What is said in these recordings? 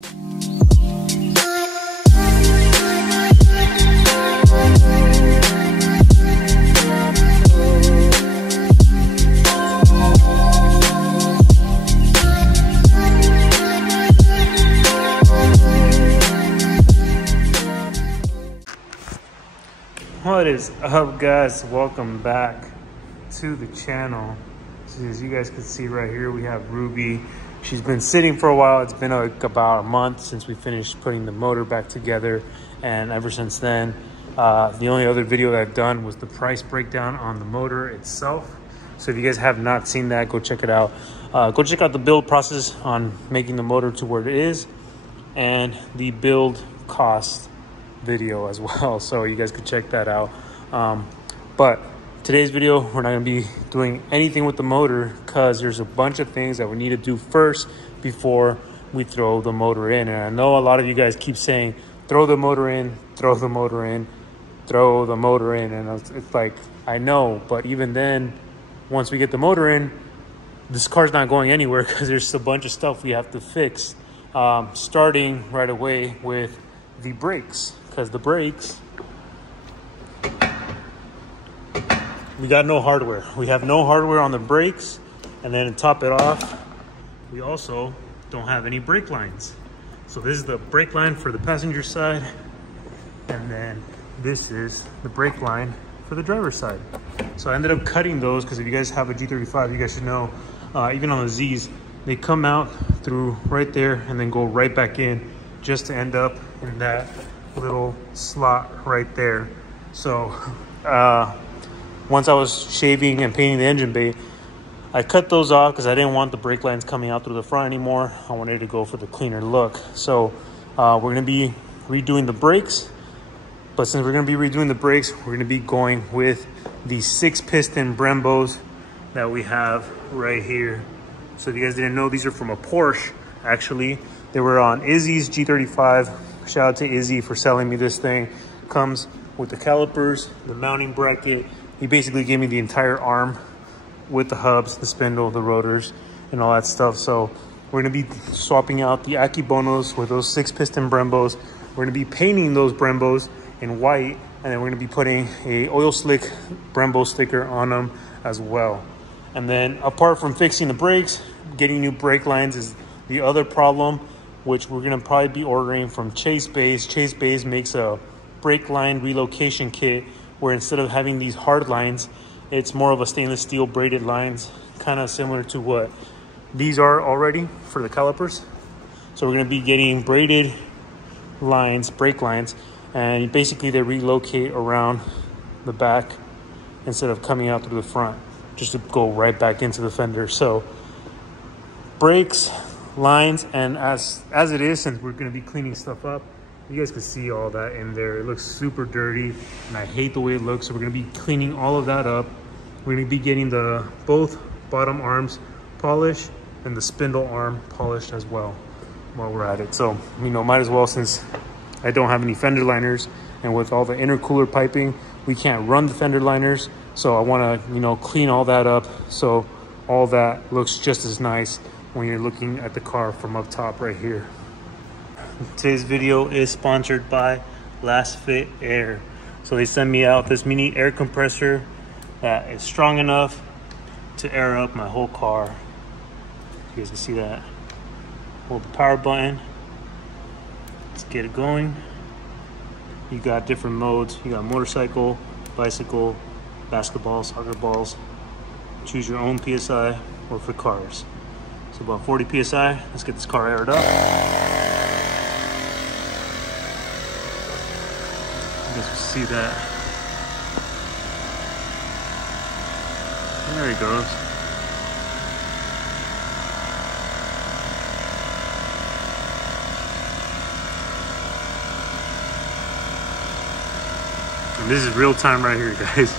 What is up, guys? Welcome back to the channel. So as you guys can see right here, we have Ruby. She's been sitting for a while. It's been about a month since we finished putting the motor back together, and ever since then the only other video that I've done was the price breakdown on the motor itself. So if you guys have not seen that, go check it out. Go check out the build process on making the motor to where it is, and the build cost video as well, so you guys could check that out. But today's video, we're not going to be doing anything with the motor because there's a bunch of things that we need to do first before we throw the motor in. And I know a lot of you guys keep saying throw the motor in, throw the motor in, throw the motor in, and it's like, I know, but even then, once we get the motor in, this car's not going anywhere because there's a bunch of stuff we have to fix, starting right away with the brakes. Because the brakes, we got no hardware. We have no hardware on the brakes, and then to top it off, we also don't have any brake lines. So this is the brake line for the passenger side, and then this is the brake line for the driver's side. So I ended up cutting those because if you guys have a G35, you guys should know, even on the Z's, they come out through right there and then go right back in just to end up in that little slot right there. So once I was shaving and painting the engine bay, I cut those off because I didn't want the brake lines coming out through the front anymore. I wanted to go for the cleaner look. So we're going to be redoing the brakes, but since we're going to be redoing the brakes, we're going to be going with the 6-piston Brembos that we have right here. So if you guys didn't know, these are from a Porsche. Actually, they were on Izzy's G35. Shout out to Izzy for selling me this thing. Comes with the calipers, the mounting bracket. He basically gave me the entire arm with the hubs, the spindle, the rotors, and all that stuff. So we're gonna be swapping out the Akibonos with those 6-piston Brembos. We're gonna be painting those Brembos in white, and then we're gonna be putting a oil slick Brembo sticker on them as well. And then apart from fixing the brakes, getting new brake lines is the other problem, which we're gonna probably be ordering from Chase Bays. Chase Bays makes a brake line relocation kit where instead of having these hard lines, it's more of a stainless steel braided lines, kind of similar to what these are already for the calipers. So we're gonna be getting braided lines, brake lines, and basically they relocate around the back instead of coming out through the front, just to go right back into the fender. So brakes, lines, and as it is, since we're going to be cleaning stuff up, you guys can see all that in there. It looks super dirty and I hate the way it looks. So we're going to be cleaning all of that up. We're going to be getting the both bottom arms polished and the spindle arm polished as well while we're at it. So, you know, might as well, since I don't have any fender liners, and with all the intercooler piping, we can't run the fender liners. So I want to, you know, clean all that up so all that looks just as nice when you're looking at the car from up top right here. Today's video is sponsored by Last Fit Air. So they sent me out this mini air compressor that is strong enough to air up my whole car. You guys can see that. Hold the power button. Let's get it going. You got different modes. You got motorcycle, bicycle, basketball, soccer balls. Choose your own PSI, or for cars. So about 40 PSI. Let's get this car aired up. You guys can see that. There he goes. And this is real time right here, guys.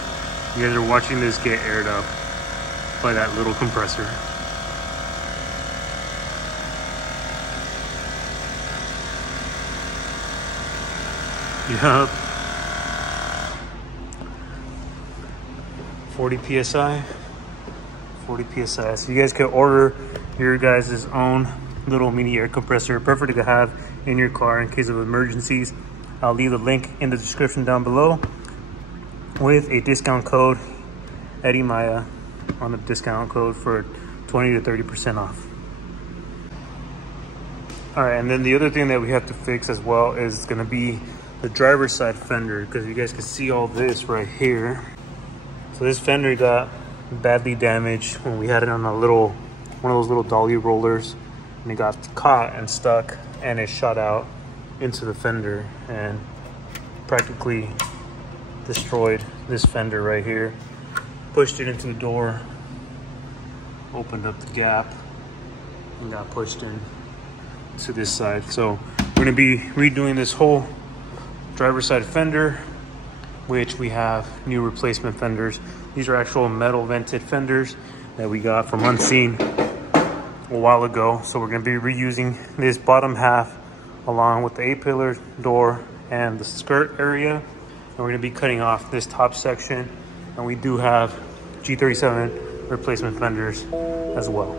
You guys are watching this get aired up by that little compressor. Yup. 40 psi. 40 psi. So you guys can order your guys' own little mini air compressor, perfect to have in your car in case of emergencies. I'll leave the link in the description down below with a discount code, Eddie Maya, on the discount code for 20 to 30% off. All right, and then the other thing that we have to fix as well is gonna be the driver's side fender, because you guys can see all this right here. So this fender got badly damaged when we had it on one of those little dolly rollers, and it got caught and stuck, and it shot out into the fender and practically destroyed this fender right here. Pushed it into the door, opened up the gap, and got pushed in to this side. So we're gonna be redoing this whole driver's side fender, which we have new replacement fenders. These are actual metal vented fenders that we got from Unseen a while ago. So we're gonna be reusing this bottom half along with the A-pillar, door, and the skirt area. And we're gonna be cutting off this top section. And we do have G37 replacement fenders as well.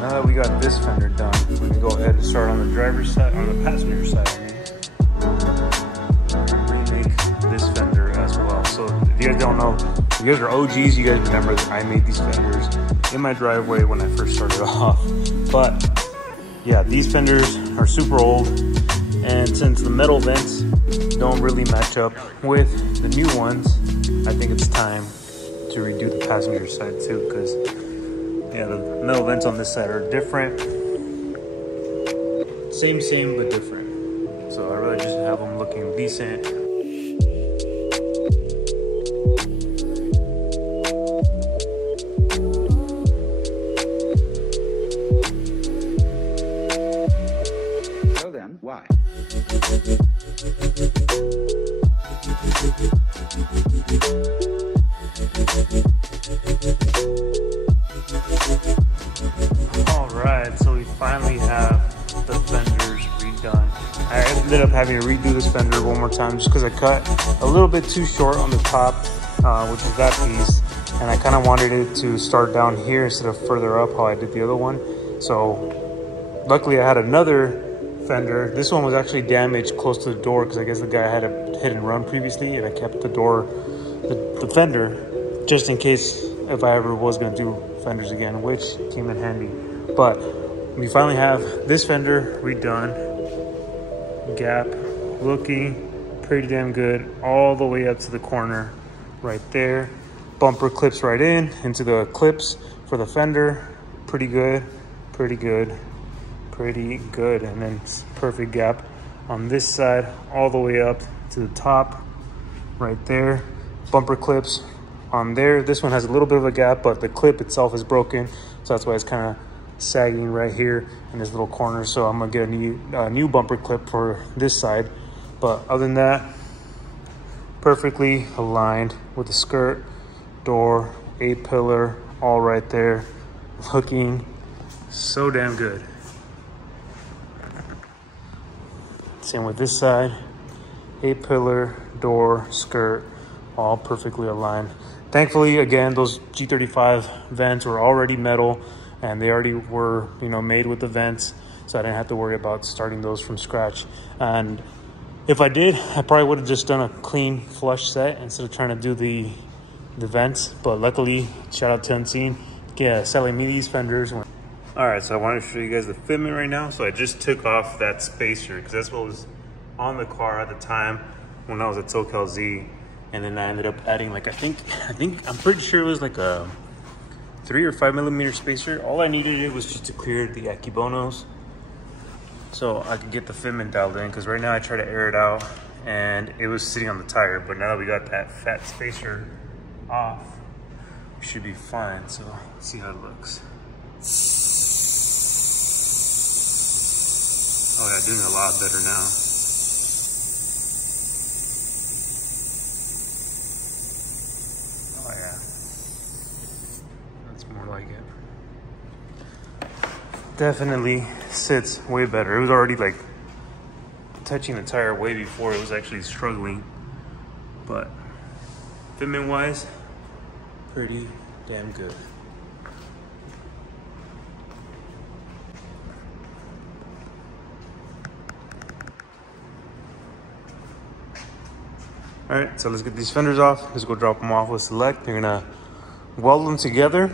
Now that we got this fender done, we're gonna go ahead and start on the driver's side, on the passenger side. Remake this fender as well. So if you guys don't know, if you guys are OGs, you guys remember that I made these fenders in my driveway when I first started off. But yeah, these fenders are super old, and since the metal vents don't really match up with the new ones, I think it's time to redo the passenger side too, because yeah, the metal vents on this side are different. Same, but different. So I'd rather just have them looking decent. So then, why? Alright, so we finally have the fenders redone. I ended up having to redo this fender one more time just because I cut a little bit too short on the top, which is that piece, and I kind of wanted it to start down here instead of further up how I did the other one. So luckily I had another fender. This one was actually damaged close to the door because I guess the guy had a hit and run previously, and I kept the door, the fender, just in case if I ever was going to do fenders again, which came in handy. But we finally have this fender redone. Gap looking pretty damn good all the way up to the corner right there. Bumper clips right into the clips for the fender. Pretty good. And then perfect gap on this side all the way up to the top right there. Bumper clips on there. This one has a little bit of a gap, but the clip itself is broken, so that's why it's kind of sagging right here in this little corner. So I'm gonna get a new bumper clip for this side. But other than that, perfectly aligned with the skirt, door, A-pillar, all right there, looking so damn good. Same with this side, A-pillar, door, skirt, all perfectly aligned. Thankfully, again, those G35 vents were already metal, and they already were, made with the vents, so I didn't have to worry about starting those from scratch. And if I did, I probably would have just done a clean flush set instead of trying to do the vents. But luckily, shout out to Unseen, selling me these fenders. All right, so I want to show you guys the fitment right now. So I just took off that spacer because that's what was on the car at the time when I was at SoCal Z. And then I ended up adding like, I'm pretty sure it was like a 3 or 5 millimeter spacer. All I needed it was just to clear the Akibonos so I could get the fitment dialed in, because right now I try to air it out and it was sitting on the tire, but now that we got that fat spacer off, we should be fine. So let's see how it looks. Oh yeah, doing a lot better now. Oh yeah, that's more like it. Definitely sits way better. It was already like touching the tire way before it was actually struggling, but fitment wise, pretty damn good. All right, so let's get these fenders off. Let's go drop them off with Select. They're gonna weld them together,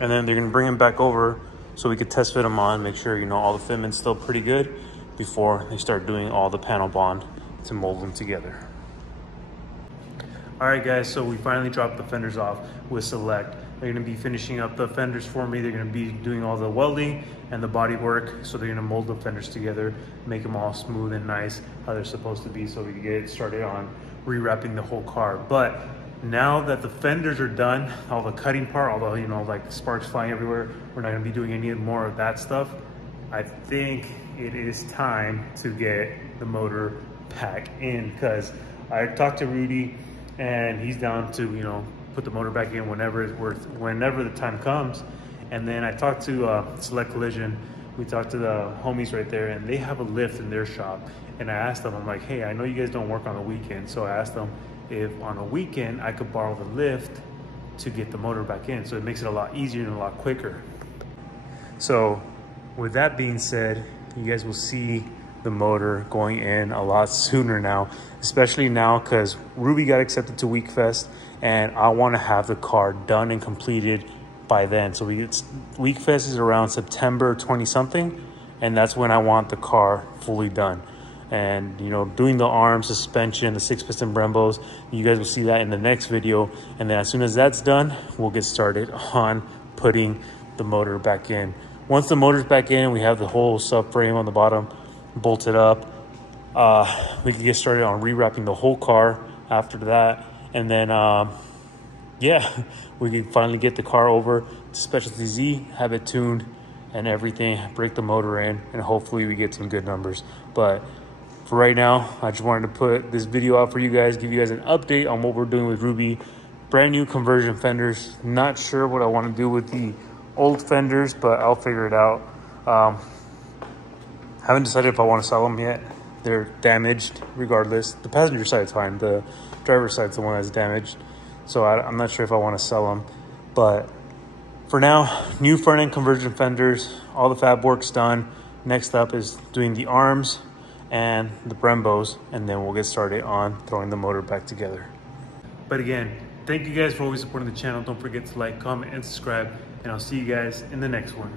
and then they're gonna bring them back over so we could test fit them on, make sure, you know, all the fitment's still pretty good before they start doing all the panel bond to mold them together. All right, guys, so we finally dropped the fenders off with Select. They're gonna be finishing up the fenders for me. They're gonna be doing all the welding and the body work. So they're gonna mold the fenders together, make them all smooth and nice, how they're supposed to be, so we can get it started on rewrapping the whole car. But now that the fenders are done, all the cutting part, although, you know, like sparks flying everywhere, we're not gonna be doing any more of that stuff. I think it is time to get the motor back in, because I talked to Rudy and he's down to, you know, put the motor back in whenever the time comes. And then I talked to Select Collision. We talked to the homies right there, and they have a lift in their shop. And I asked them, I'm like, hey, I know you guys don't work on the weekend. So I asked them if on a weekend I could borrow the lift to get the motor back in. So it makes it a lot easier and a lot quicker. So with that being said, you guys will see the motor going in a lot sooner now, especially now because Ruby got accepted to WeekFest, and I want to have the car done and completed by then. So WeekFest is around September 20 something, and that's when I want the car fully done. And, you know, doing the arm suspension, the 6-piston Brembos, you guys will see that in the next video. And then as soon as that's done, we'll get started on putting the motor back in. Once the motor's back in, we have the whole subframe on the bottom bolted up. We can get started on rewrapping the whole car after that. And then, yeah, we can finally get the car over to Specialty Z, have it tuned and everything, break the motor in, and hopefully we get some good numbers. But for right now, I just wanted to put this video out for you guys, give you guys an update on what we're doing with Ruby. Brand new conversion fenders. Not sure what I want to do with the old fenders, but I'll figure it out. Haven't decided if I want to sell them yet. They're damaged regardless. The passenger side's fine. The driver's side's the one that's damaged. So I'm not sure if I want to sell them. But for now, new front end conversion fenders. All the fab work's done. Next up is doing the arms and the Brembos, and then we'll get started on throwing the motor back together. But again, thank you guys for always supporting the channel. Don't forget to like, comment, and subscribe, and I'll see you guys in the next one.